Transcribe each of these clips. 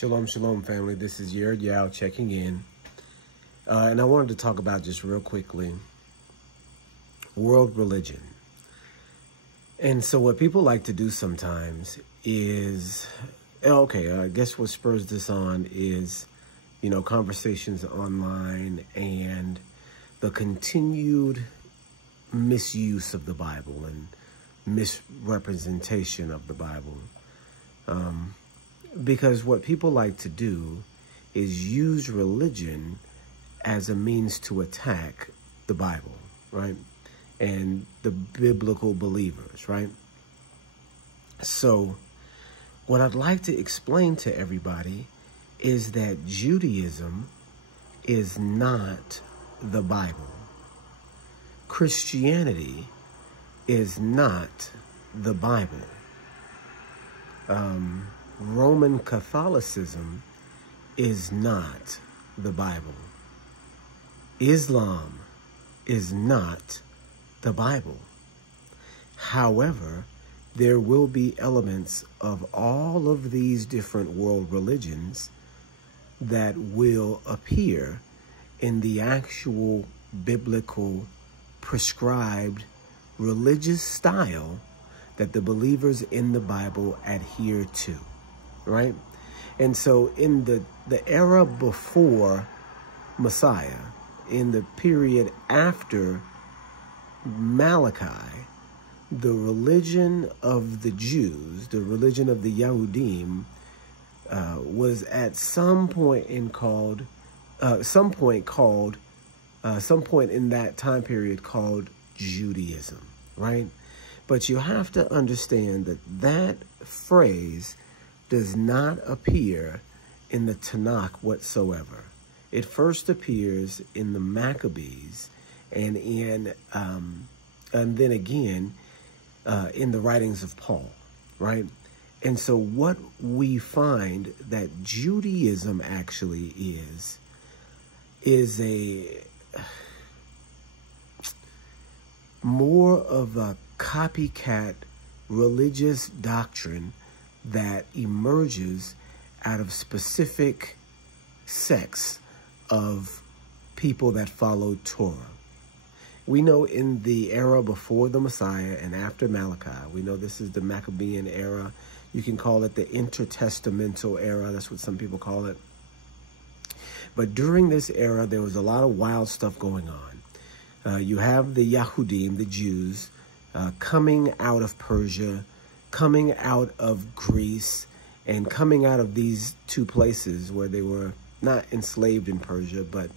Shalom, shalom, family. This is Yared Yao checking in. And I wanted to talk about just real quickly world religion. And so what people like to do sometimes is, I guess what spurs this on is, conversations online and the continued misuse of the Bible and misrepresentation of the Bible. Because what people like to do is use religion as a means to attack the Bible, right? And the biblical believers, right? So what I'd like to explain to everybody is that Judaism is not the Bible. Christianity is not the Bible. Roman Catholicism is not the Bible. Islam is not the Bible. However, there will be elements of all of these different world religions that will appear in the actual biblical prescribed religious style that the believers in the Bible adhere to, right? And so in the era before Messiah, in the period after Malachi, the religion of the Jews, the religion of the Yahudim, was at some point in that time period called Judaism, right? But you have to understand that that phrase does not appear in the Tanakh whatsoever. It first appears in the Maccabees and then again in the writings of Paul, right? And so what we find that Judaism actually is a more of a copycat religious doctrine that emerges out of specific sects of people that follow Torah. We know in the era before the Messiah and after Malachi, we know this is the Maccabean era. You can call it the intertestamental era. That's what some people call it. But during this era, there was a lot of wild stuff going on. You have the Yahudim, the Jews, coming out of Persia, coming out of Greece, and coming out of these two places where they were not enslaved in Persia, but,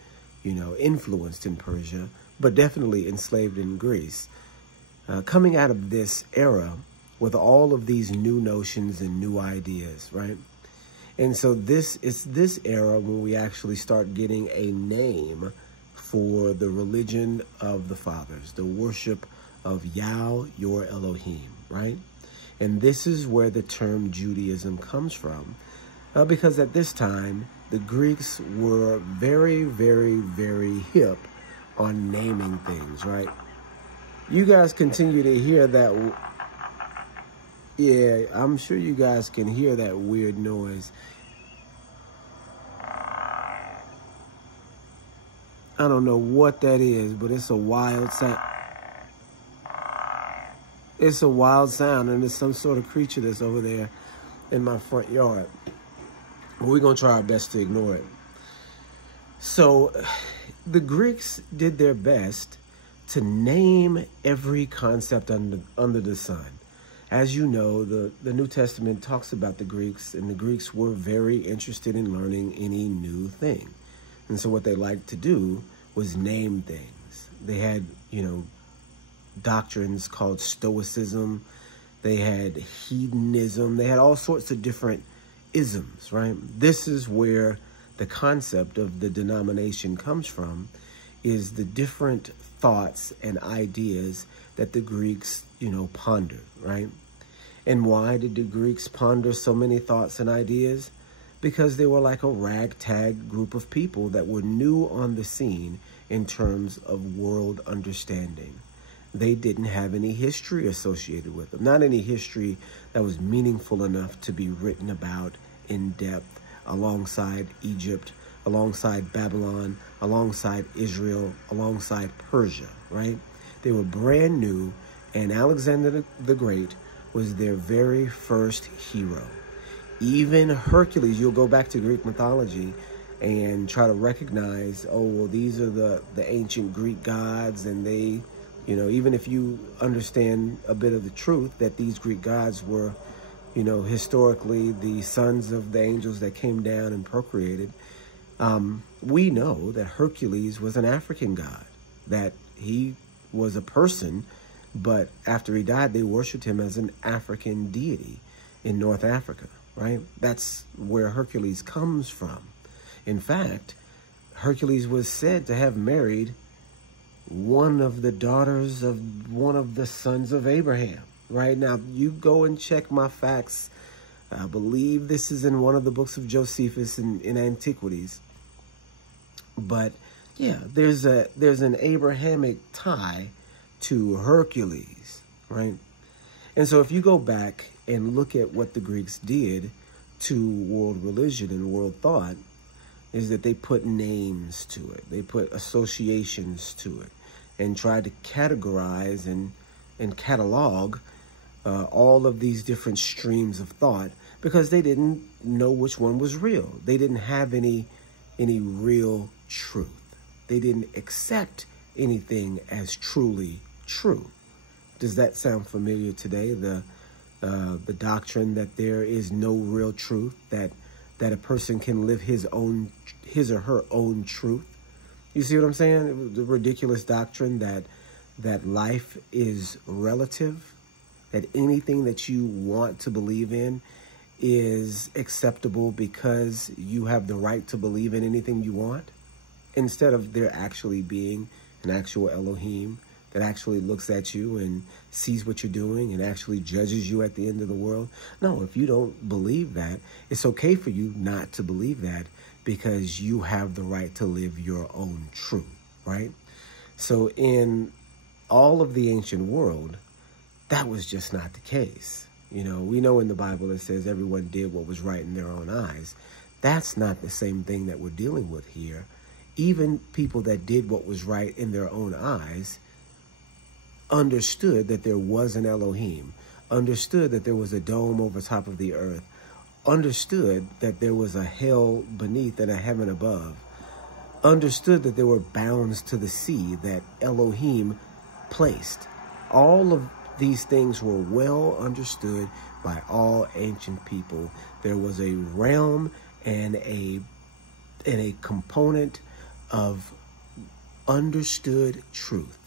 influenced in Persia, but definitely enslaved in Greece. Coming out of this era with all of these new notions and new ideas, right? And so it's this era when we actually start getting a name for the religion of the fathers, the worship of Yah, your Elohim, right? And this is where the term Judaism comes from, because at this time, the Greeks were very, very, very hip on naming things, right? You guys continue to hear that. Yeah, I'm sure you guys can hear that weird noise. I don't know what that is, but it's a wild sound. It's a wild sound, and it's some sort of creature that's over there in my front yard. We're going to try our best to ignore it. So the Greeks did their best to name every concept under the sun. As you know, the New Testament talks about the Greeks, and the Greeks were very interested in learning any new thing. And so what they liked to do was name things. They had, doctrines called Stoicism. They had hedonism. They had all sorts of different isms, right? This is where the concept of the denomination comes from, is the different thoughts and ideas that the Greeks, pondered, right? And why did the Greeks ponder so many thoughts and ideas? Because they were like a ragtag group of people that were new on the scene in terms of world understanding. They didn't have any history associated with them, not any history that was meaningful enough to be written about in depth alongside Egypt, alongside Babylon, alongside Israel, alongside Persia, right? They were brand new, and Alexander the Great was their very first hero. Even Hercules, you'll go back to Greek mythology and try to recognize, oh, well, these are the ancient Greek gods, and they, even if you understand a bit of the truth that these Greek gods were, historically the sons of the angels that came down and procreated, we know that Hercules was an African god, that he was a person, but after he died, they worshipped him as an African deity in North Africa, right? That's where Hercules comes from. In fact, Hercules was said to have married one of the daughters of one of the sons of Abraham, right? Now, you go and check my facts. I believe this is in one of the books of Josephus in Antiquities. But yeah, there's an Abrahamic tie to Hercules, right? And so if you go back and look at what the Greeks did to world religion and world thought, is that they put names to it. They put associations to it and tried to categorize and catalog all of these different streams of thought, because they didn't know which one was real. They didn't have any real truth. They didn't accept anything as truly true. Does that sound familiar today? The doctrine that there is no real truth, that a person can live his or her own truth. You see what I'm saying? The ridiculous doctrine that life is relative, that anything that you want to believe in is acceptable because you have the right to believe in anything you want, instead of there actually being an actual Elohim that actually looks at you and sees what you're doing and actually judges you at the end of the world. No, if you don't believe that, it's okay for you not to believe that, because you have the right to live your own truth, right? So in all of the ancient world, that was just not the case. We know in the Bible it says everyone did what was right in their own eyes. That's not the same thing that we're dealing with here. Even people that did what was right in their own eyes understood that there was an Elohim, understood that there was a dome over top of the earth, understood that there was a hell beneath and a heaven above, understood that there were bounds to the sea that Elohim placed. All of these things were well understood by all ancient people. There was a realm and a component of understood truth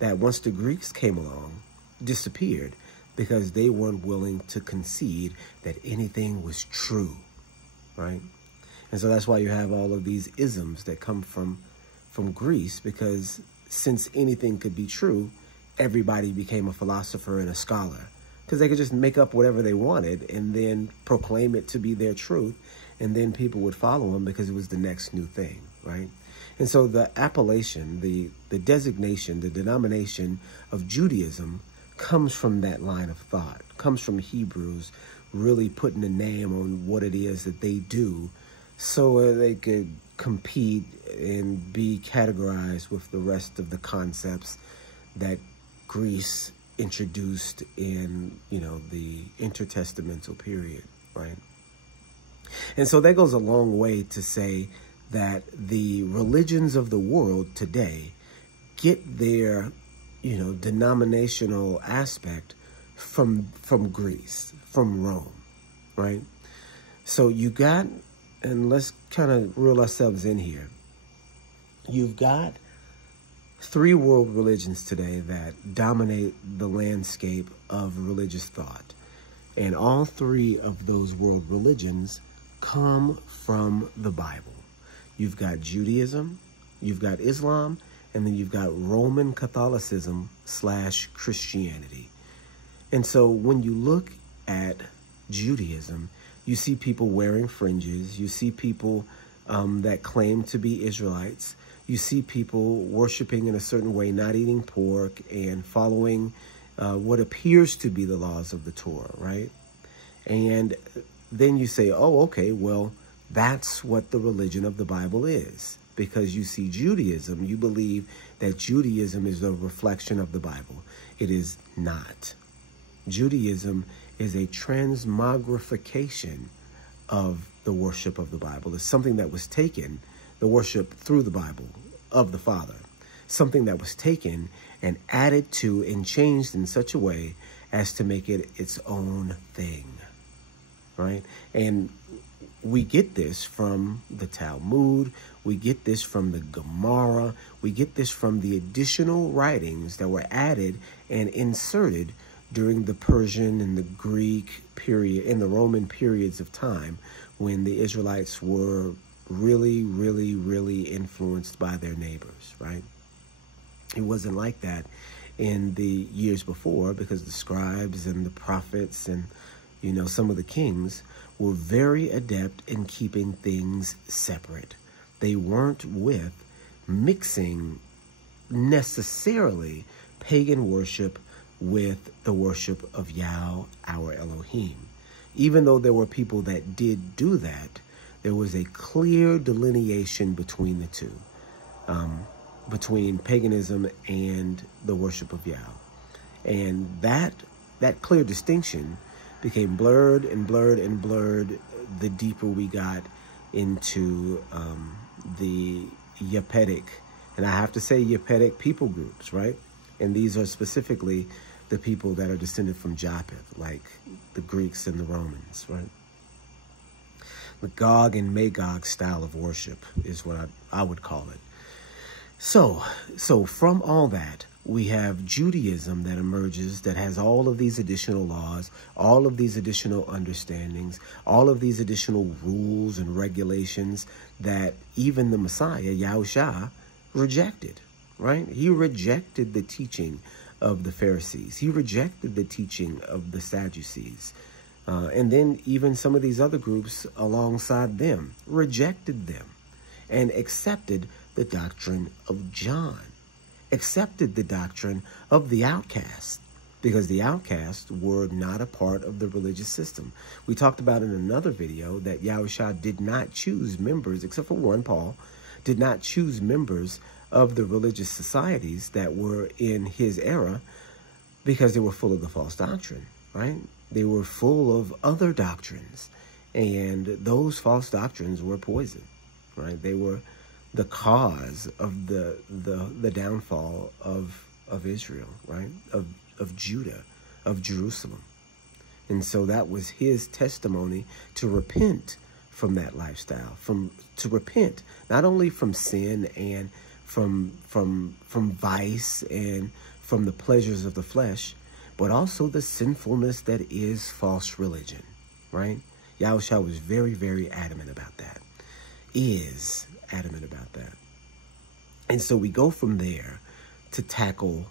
that, once the Greeks came along, disappeared, because they weren't willing to concede that anything was true, right? And so that's why you have all of these isms that come from Greece, because since anything could be true, everybody became a philosopher and a scholar, because they could just make up whatever they wanted and then proclaim it to be their truth, and then people would follow them because it was the next new thing, right? And so the appellation, the designation, the denomination of Judaism comes from that line of thought, comes from Hebrews really putting a name on what it is that they do, so they could compete and be categorized with the rest of the concepts that Greece introduced in, the intertestamental period, right? And so that goes a long way to say that the religions of the world today get their, denominational aspect from Greece, from Rome, right? So you got, and let's kind of reel ourselves in here. You've got 3 world religions today that dominate the landscape of religious thought. And all 3 of those world religions come from the Bible. You've got Judaism, you've got Islam, and then you've got Roman Catholicism / Christianity. And so when you look at Judaism, you see people wearing fringes, you see people that claim to be Israelites, you see people worshiping in a certain way, not eating pork, and following what appears to be the laws of the Torah, right? And then you say, oh, okay, well, That's what the religion of the Bible is. Because you see, Judaism, you believe that Judaism is a reflection of the Bible. It is not. Judaism is a transmogrification of the worship of the Bible. It's something that was taken, the worship through the Bible of the Father, something that was taken and added to and changed in such a way as to make it its own thing, right? And we get this from the Talmud, we get this from the Gemara, we get this from the additional writings that were added and inserted during the Persian and the Greek period, in the Roman periods of time when the Israelites were really, really, really influenced by their neighbors, right? It wasn't like that in the years before, because the scribes and the prophets and, you know, some of the kings were very adept in keeping things separate. They weren't with mixing necessarily pagan worship with the worship of Yah, our Elohim. Even though there were people that did do that, there was a clear delineation between the two, between paganism and the worship of Yah. And that clear distinction became blurred and blurred and blurred the deeper we got into the Yapetic, and I have to say Yapetic people groups, right? And these are specifically the people that are descended from Japheth, like the Greeks and the Romans, right? The Gog and Magog style of worship is what I would call it. So from all that, we have Judaism that emerges, that has all of these additional laws, all of these additional understandings, all of these additional rules and regulations that even the Messiah, Yahushua, rejected, right? He rejected the teaching of the Pharisees. He rejected the teaching of the Sadducees. And then even some of these other groups alongside them rejected them and accepted the doctrine of John, accepted the doctrine of the outcast, because the outcasts were not a part of the religious system. We talked about in another video that Yahushua did not choose members, except for one, Paul, did not choose members of the religious societies that were in his era because they were full of the false doctrine, right? They were full of other doctrines, and those false doctrines were poison, right? They were the cause of the downfall of Israel, right? Of Judah, of Jerusalem. And so that was his testimony to repent from that lifestyle, to repent not only from sin and from vice and from the pleasures of the flesh, but also the sinfulness that is false religion, right? Yahushua was very, very adamant about that, is adamant about that. And so we go from there to tackle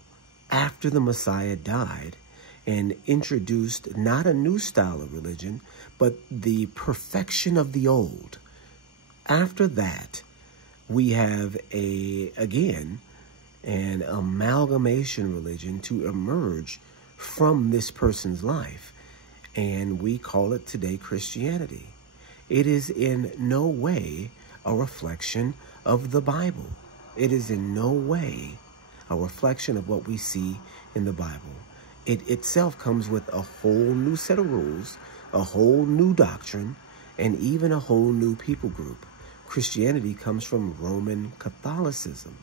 after the Messiah died and introduced not a new style of religion, but the perfection of the old. After that, we have an amalgamation religion to emerge from this person's life, and we call it today Christianity. It is in no way a reflection of the Bible. It is in no way a reflection of what we see in the Bible. It itself comes with a whole new set of rules, a whole new doctrine, and even a whole new people group. Christianity comes from Roman Catholicism.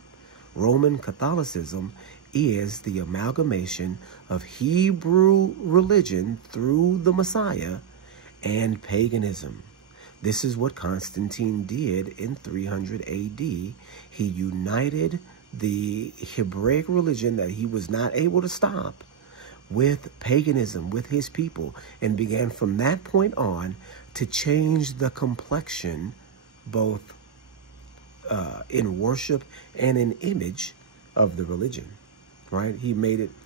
Roman Catholicism is the amalgamation of Hebrew religion through the Messiah and paganism. This is what Constantine did in 300 AD. He united the Hebraic religion that he was not able to stop with paganism, with his people, and began from that point on to change the complexion, both in worship and in image of the religion, right? He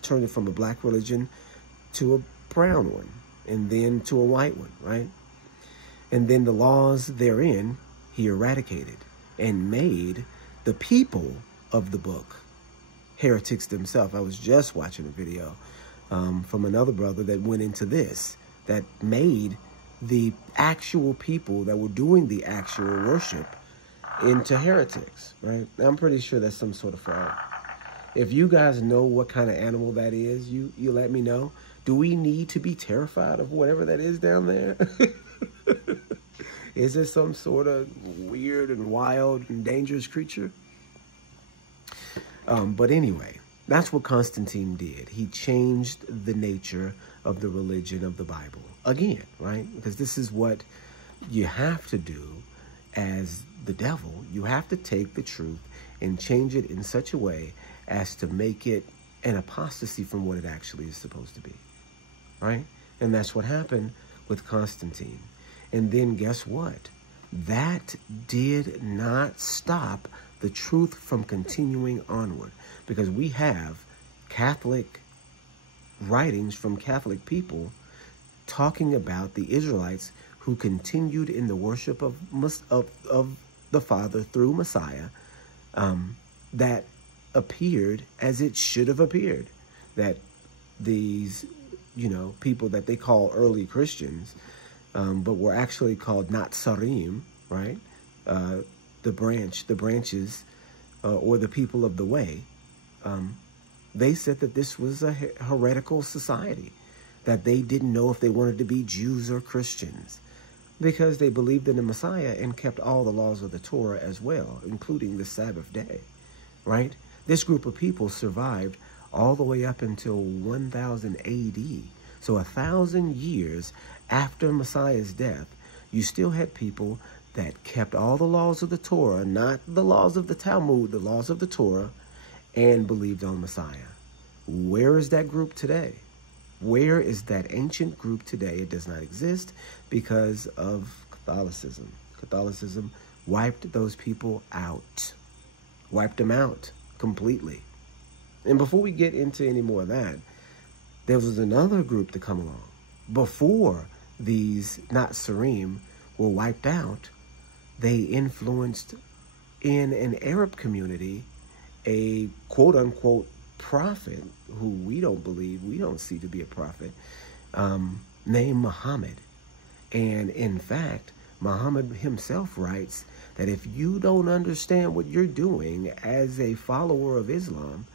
turned it from a black religion to a brown one, and then to a white one, right? And then the laws therein he eradicated and made the people of the book heretics themselves. I was just watching a video from another brother that went into this, that made the actual people that were doing the actual worship into heretics, right? I'm pretty sure that's some sort of fraud. If you guys know what kind of animal that is, you let me know. Do we need to be terrified of whatever that is down there? Is it some sort of weird and wild and dangerous creature? But anyway, that's what Constantine did. He changed the nature of the religion of the Bible again, right? Because this is what you have to do as the devil. You have to take the truth and change it in such a way as to make it an apostasy from what it actually is supposed to be, right? And that's what happened with Constantine. And then guess what? That did not stop the truth from continuing onward, because we have Catholic writings from Catholic people talking about the Israelites who continued in the worship of the Father through Messiah, that appeared as it should have appeared. That these, people that they call early Christians, but were actually called Natsarim, right? The branches, or the people of the way. They said that this was a heretical society, that they didn't know if they wanted to be Jews or Christians, because they believed in the Messiah and kept all the laws of the Torah as well, including the Sabbath day, right? This group of people survived all the way up until 1000 AD. So 1,000 years after Messiah's death, you still had people that kept all the laws of the Torah, not the laws of the Talmud, the laws of the Torah, and believed on Messiah. Where is that group today? Where is that ancient group today? It does not exist because of Catholicism. Catholicism wiped those people out. Wiped them out completely. And before we get into any more of that, there was another group to come along. Before these Natsarim were wiped out, they influenced in an Arab community a quote-unquote prophet who we don't see to be a prophet, named Muhammad. And in fact, Muhammad himself writes that if you don't understand what you're doing as a follower of Islam,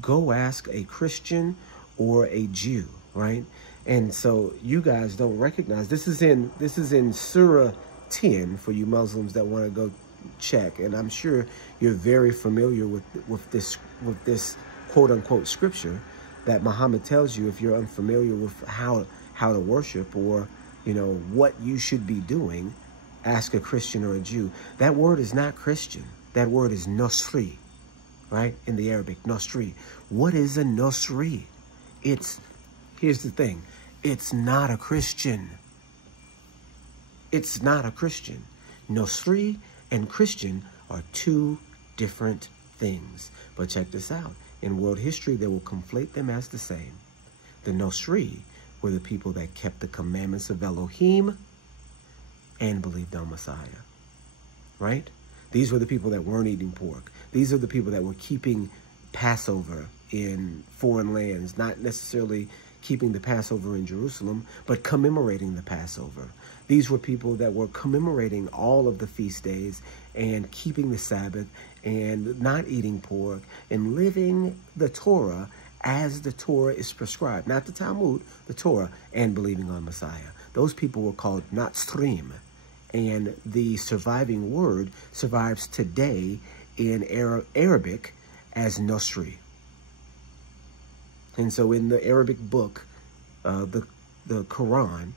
go ask a Christian or a Jew, right? And so you guys don't recognize, this is in Surah 10 for you Muslims that want to go check. And I'm sure you're very familiar with this quote-unquote scripture that Muhammad tells you if you're unfamiliar with how to worship, or what you should be doing, ask a Christian or a Jew. That word is not Christian. That word is Nosri, right? In the Arabic, Nosri. What is a Nosri? Here's the thing. It's not a Christian. It's not a Christian. Nosri and Christian are two different things. But check this out. In world history, they will conflate them as the same. The Nosri were the people that kept the commandments of Elohim and believed on Messiah, right? These were the people that weren't eating pork. These are the people that were keeping Passover in foreign lands, not necessarily keeping the Passover in Jerusalem, but commemorating the Passover. These were people that were commemorating all of the feast days and keeping the Sabbath and not eating pork and living the Torah as the Torah is prescribed. Not the Talmud, the Torah, and believing on Messiah. Those people were called Natsarim. And the surviving word survives today in Arabic as Nosri. And so in the Arabic book, the Quran,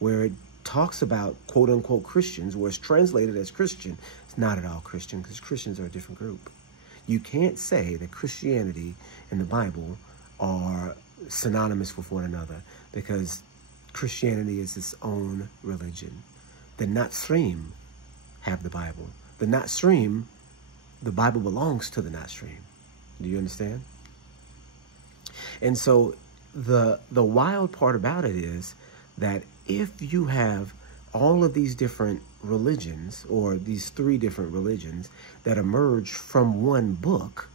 where it talks about quote-unquote Christians, where it's translated as Christian, it's not at all Christian, because Christians are a different group. You can't say that Christianity and the Bible are synonymous with one another, because Christianity is its own religion. The Natsarim have the Bible. The Natsarim, the Bible belongs to the Natsarim. Do you understand? And so the wild part about it is that if you have all of these different religions, or these 3 different religions that emerge from one book,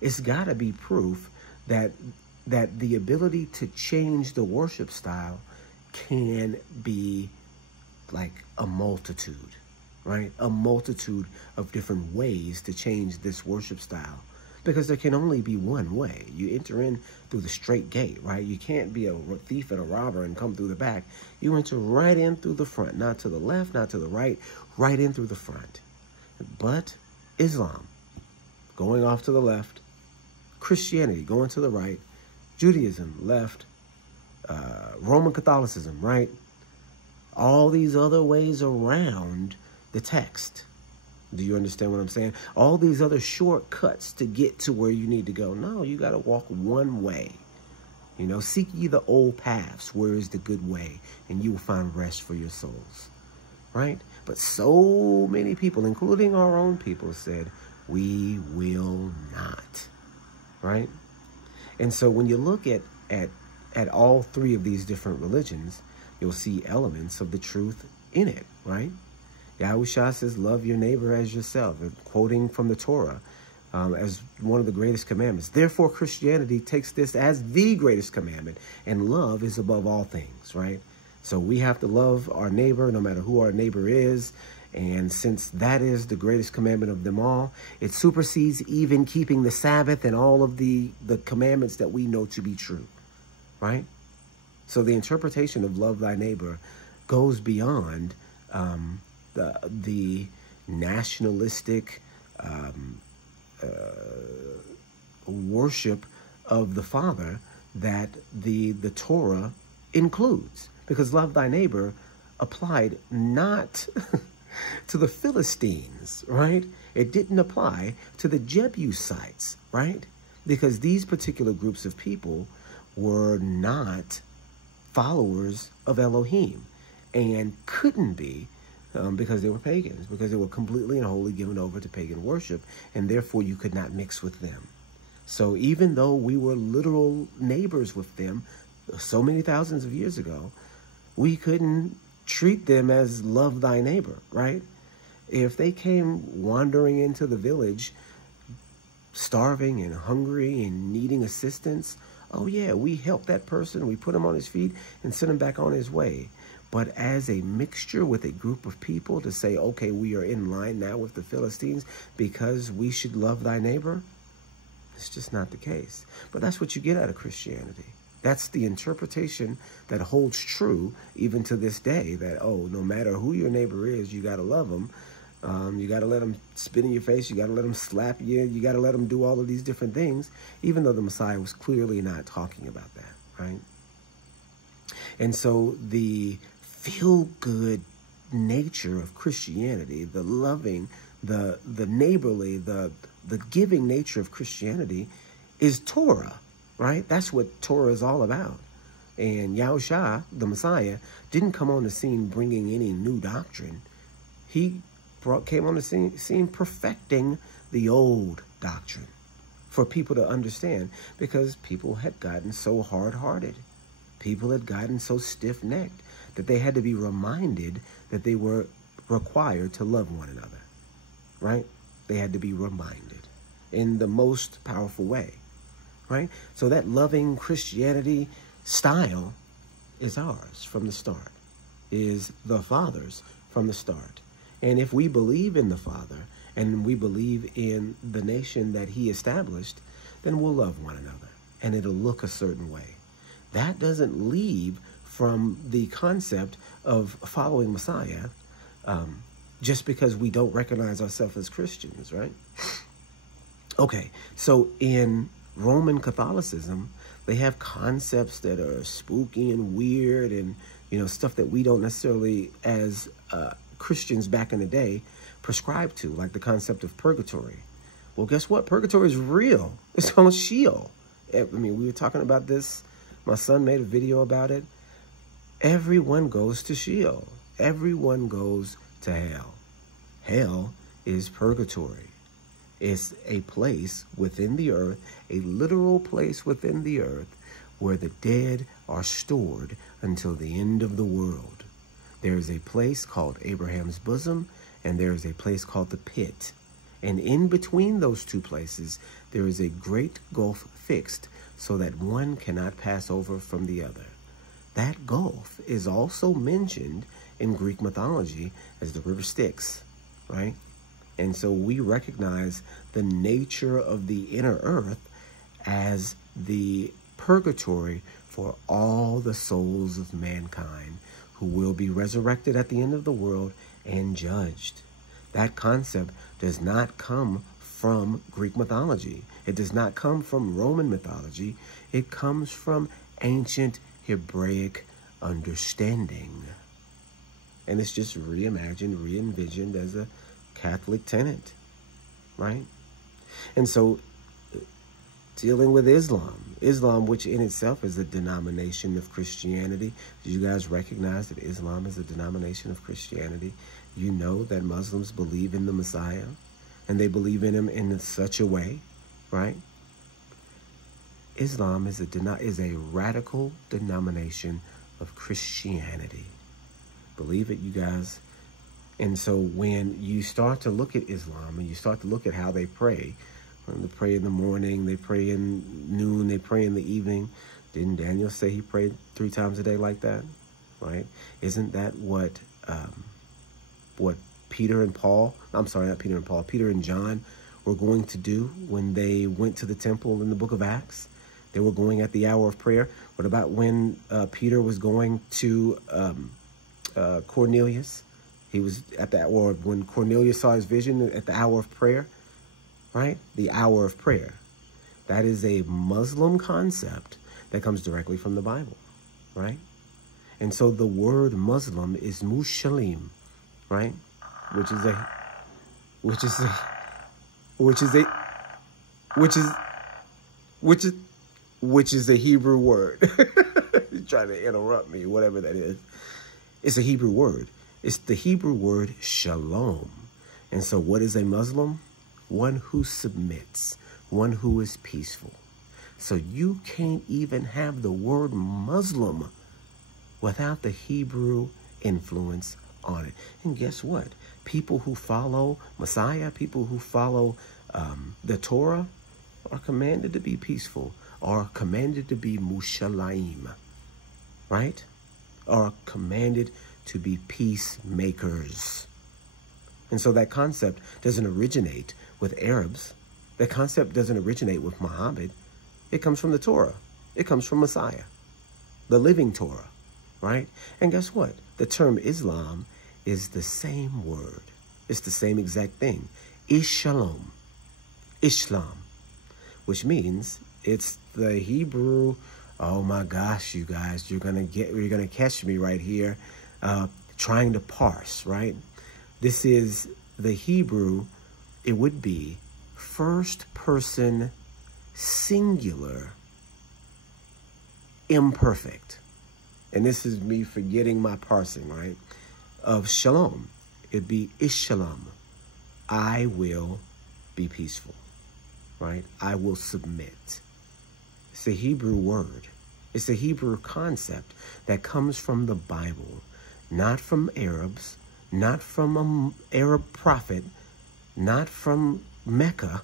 it's got to be proof that the ability to change the worship style can be like a multitude, right? A multitude of different ways to change this worship style, because there can only be one way. You enter in through the straight gate, right? You can't be a thief and a robber and come through the back. You enter right in through the front, not to the left, not to the right in through the front. But Islam, going off to the left, Christianity going to the right, Judaism left, Roman Catholicism right, all these other ways around the text. Do you understand what I'm saying? All these other shortcuts to get to where you need to go. No, you got to walk one way. You know, seek ye the old paths, where is the good way, and you will find rest for your souls. Right? But so many people, including our own people, said, we will not. Right? And so when you look at all three of these different religions, you'll see elements of the truth in it, right? Yahushua says, love your neighbor as yourself, quoting from the Torah as one of the greatest commandments. Therefore, Christianity takes this as the greatest commandment, and love is above all things, right? So we have to love our neighbor no matter who our neighbor is. And since that is the greatest commandment of them all, it supersedes even keeping the Sabbath and all of the commandments that we know to be true, right? So the interpretation of love thy neighbor goes beyond the nationalistic worship of the Father that the Torah includes. Because love thy neighbor applied not to the Philistines, right? It didn't apply to the Jebusites, right? Because these particular groups of people were not followers of Elohim and couldn't be because they were pagans, because they were completely and wholly given over to pagan worship, and therefore you could not mix with them. So even though we were literal neighbors with them so many thousands of years ago, we couldn't treat them as love thy neighbor, right? If they came wandering into the village, starving and hungry and needing assistance, oh yeah, we help that person, we put him on his feet and send him back on his way. But as a mixture with a group of people to say, okay, we are in line now with the Philistines because we should love thy neighbor, it's just not the case. But that's what you get out of Christianity. That's the interpretation that holds true even to this day, that, oh, no matter who your neighbor is, you got to love them. You got to let them spit in your face. You got to let them slap you. You got to let them do all of these different things, even though the Messiah was clearly not talking about that, right? And so the feel-good nature of Christianity, the loving, the neighborly, the giving nature of Christianity is Torah, right? That's what Torah is all about. And Yahushua, the Messiah, didn't come on the scene bringing any new doctrine. He came on the scene perfecting the old doctrine for people to understand, because people had gotten so hard-hearted. People had gotten so stiff-necked that they had to be reminded that they were required to love one another, right? They had to be reminded in the most powerful way, right? So that loving Christianity style is ours from the start, is the Father's from the start. And if we believe in the Father and we believe in the nation that he established, then we'll love one another and it'll look a certain way. That doesn't leave from the concept of following Messiah just because we don't recognize ourselves as Christians, right? Okay, so in Roman Catholicism, they have concepts that are spooky and weird and, you know, stuff that we don't necessarily as Christians back in the day prescribe to, like the concept of purgatory. Well, guess what? Purgatory is real. It's on Sheol. I mean, we were talking about this. My son made a video about it. Everyone goes to Sheol. Everyone goes to hell. Hell is purgatory. It's a place within the earth, a literal place within the earth, where the dead are stored until the end of the world. There is a place called Abraham's bosom, and there is a place called the pit. And in between those two places, there is a great gulf fixed so that one cannot pass over from the other. That gulf is also mentioned in Greek mythology as the river Styx, right? And so we recognize the nature of the inner earth as the purgatory for all the souls of mankind who will be resurrected at the end of the world and judged. That concept does not come from Greek mythology. It does not come from Roman mythology. It comes from ancient Hebraic understanding. And it's just reimagined, re-envisioned as a Catholic tenet, right? And so dealing with Islam, which in itself is a denomination of Christianity. Do you guys recognize that Islam is a denomination of Christianity? You know that Muslims believe in the Messiah, and they believe in him in such a way, right? Islam is a radical denomination of Christianity. Believe it, you guys. And so when you start to look at Islam and you start to look at how they pray in the morning, they pray in noon, they pray in the evening. Didn't Daniel say he prayed 3 times a day like that, right? Isn't that what Peter and John were going to do when they went to the temple in the book of Acts? They were going at the hour of prayer. What about when Peter was going to Cornelius? He was at that, or when Cornelius saw his vision at the hour of prayer, right? The hour of prayer. That is a Muslim concept that comes directly from the Bible, right? And so the word Muslim is mushalim, right? Which is a Hebrew word. He's trying to interrupt me, whatever that is. It's a Hebrew word. It's the Hebrew word shalom. And so what is a Muslim? One who submits, one who is peaceful. So you can't even have the word Muslim without the Hebrew influence on it. And guess what? People who follow Messiah, people who follow the Torah are commanded to be peaceful, are commanded to be mushalaim, right? Are commanded to be peacemakers. And so that concept doesn't originate with Arabs. That concept doesn't originate with Muhammad. It comes from the Torah. It comes from Messiah, the living Torah, right? And guess what? The term Islam is the same word. It's the same exact thing. Islam, which means it's the Hebrew. Oh my gosh, you guys, you're gonna catch me right here, trying to parse, right? This is the Hebrew. It would be first person singular imperfect. And this is me forgetting my parsing, right? Of shalom. It'd be ishalom. I will be peaceful, right? I will submit. It's a Hebrew word. It's a Hebrew concept that comes from the Bible, not from Arabs, not from an Arab prophet, not from Mecca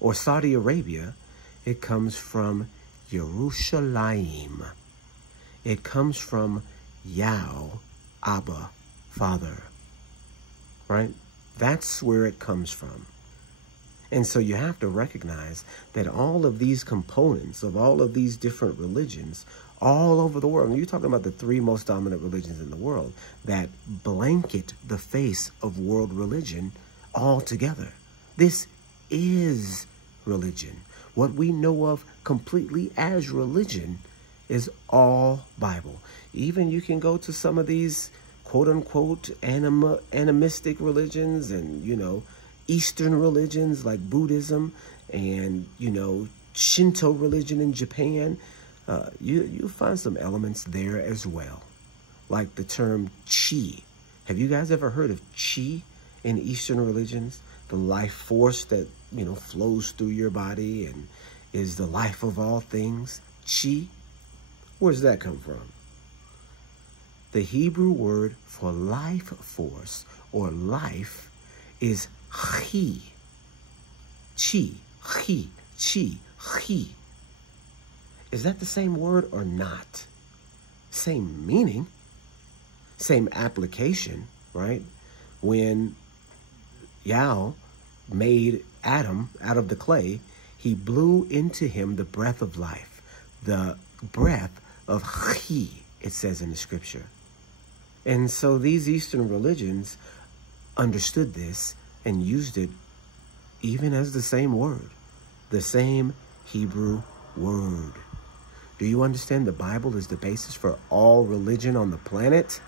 or Saudi Arabia. It comes from Yerushalayim. It comes from Yah, Abba, Father, right? That's where it comes from. And so you have to recognize that all of these components of all of these different religions all over the world, and you're talking about the 3 most dominant religions in the world that blanket the face of world religion altogether. This is religion. What we know of completely as religion is all Bible. Even you can go to some of these quote-unquote animistic religions and, Eastern religions like Buddhism and, Shinto religion in Japan. You'll find some elements there as well, like the term chi. Have you guys ever heard of chi in Eastern religions? The life force that, flows through your body and is the life of all things. Chi. Where does that come from? The Hebrew word for life force or life is chi. Chi, chi, chi, chi. Is that the same word or not? Same meaning. Same application, right? When Yah made Adam out of the clay, he blew into him the breath of life, the breath of Chi, it says in the scripture. And so these Eastern religions understood this and used it even as the same word, the same Hebrew word. Do you understand the Bible is the basis for all religion on the planet?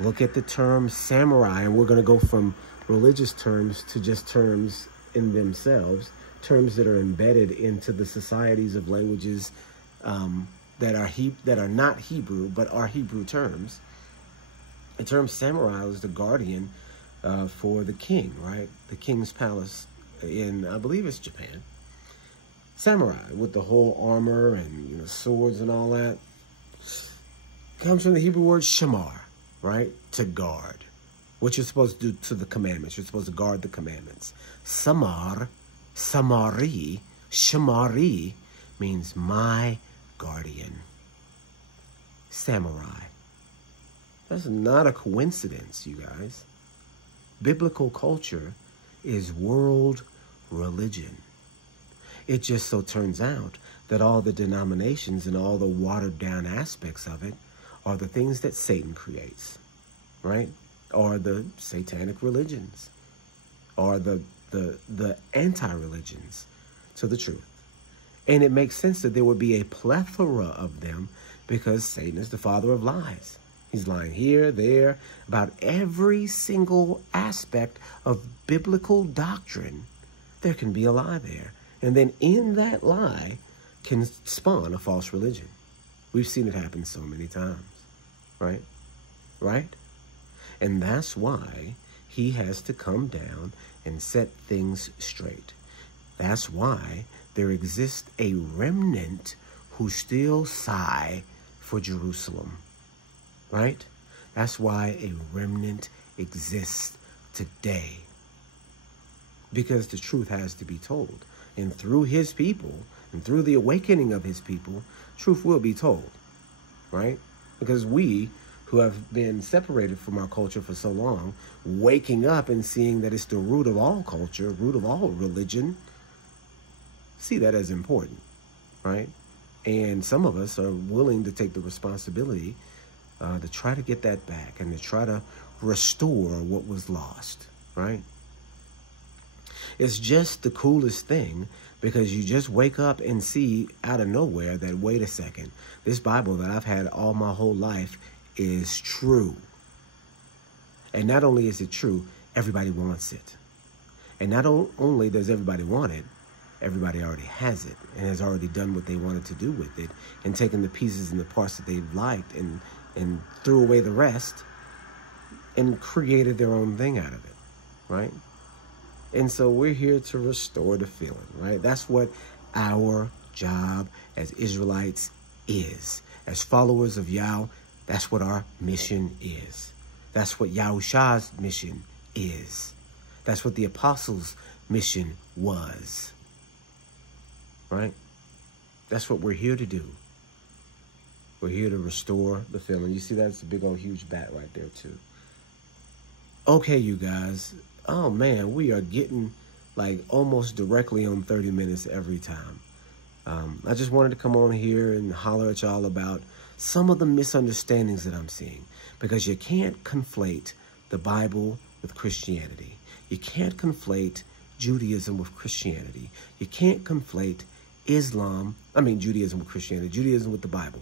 Look at the term samurai, and we're going to go from religious terms to just terms in themselves, terms that are embedded into the societies of languages that are not Hebrew, but are Hebrew terms. The term samurai is the guardian for the king, right? The king's palace in, I believe it's Japan. Samurai, with the whole armor and, you know, swords and all that, comes from the Hebrew word shamar, right? To guard. What you're supposed to do to the commandments. You're supposed to guard the commandments. Samar, samari, shamari means my guardian. Samurai. That's not a coincidence, you guys. Biblical culture is world religion. It just so turns out that all the denominations and all the watered down aspects of it are the things that Satan creates, right? Or the satanic religions, or the anti-religions to the truth. And it makes sense that there would be a plethora of them because Satan is the father of lies. He's lying here, there, about every single aspect of biblical doctrine. There can be a lie there. And then in that lie can spawn a false religion. We've seen it happen so many times, right? Right? And that's why he has to come down and set things straight. That's why there exists a remnant who still sigh for Jerusalem, right? That's why a remnant exists today. Because the truth has to be told. And through his people, and through the awakening of his people, truth will be told, right? Because we, who have been separated from our culture for so long, waking up and seeing that it's the root of all culture, root of all religion, see that as important, right? And some of us are willing to take the responsibility to try to get that back and to try to restore what was lost, right? It's just the coolest thing because you just wake up and see out of nowhere that, wait a second, this Bible that I've had all my whole life is true. And not only is it true, everybody wants it. And not only does everybody want it, everybody already has it and has already done what they wanted to do with it and taken the pieces and the parts that they liked and threw away the rest and created their own thing out of it, right? And so we're here to restore the feeling, right? That's what our job as Israelites is. As followers of Yah, that's what our mission is. That's what Yahushua's mission is. That's what the apostles' mission was, right? That's what we're here to do. We're here to restore the feeling. You see that's a big old huge bat right there too. Okay, you guys. Oh man, we are getting like almost directly on 30 minutes every time. I just wanted to come on here and holler at y'all about some of the misunderstandings that I'm seeing, because you can't conflate the Bible with Christianity. You can't conflate Judaism with Christianity. You can't conflate Judaism with Christianity, Judaism with the Bible.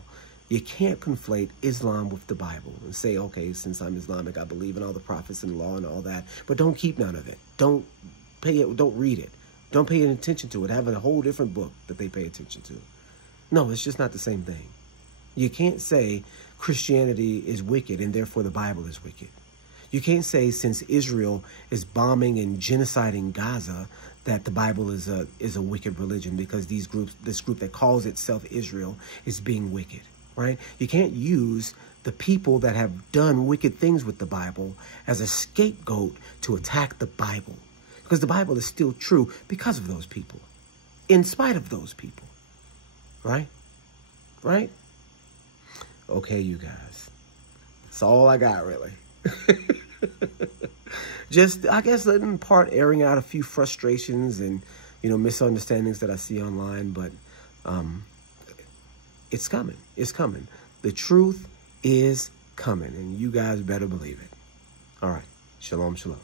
You can't conflate Islam with the Bible and say, okay, since I'm Islamic, I believe in all the prophets and the law and all that, but don't keep none of it. Don't read it. Don't pay any attention to it. Have a whole different book that they pay attention to. No, it's just not the same thing. You can't say Christianity is wicked and therefore the Bible is wicked. You can't say since Israel is bombing and genociding Gaza that the Bible is a wicked religion because this group that calls itself Israel is being wicked. Right? You can't use the people that have done wicked things with the Bible as a scapegoat to attack the Bible. Because the Bible is still true because of those people. In spite of those people. Right? Right? Okay, you guys. That's all I got, really. Just, I guess, in part airing out a few frustrations and, misunderstandings that I see online. But it's coming. It's coming. The truth is coming, and you guys better believe it. All right. Shalom, shalom.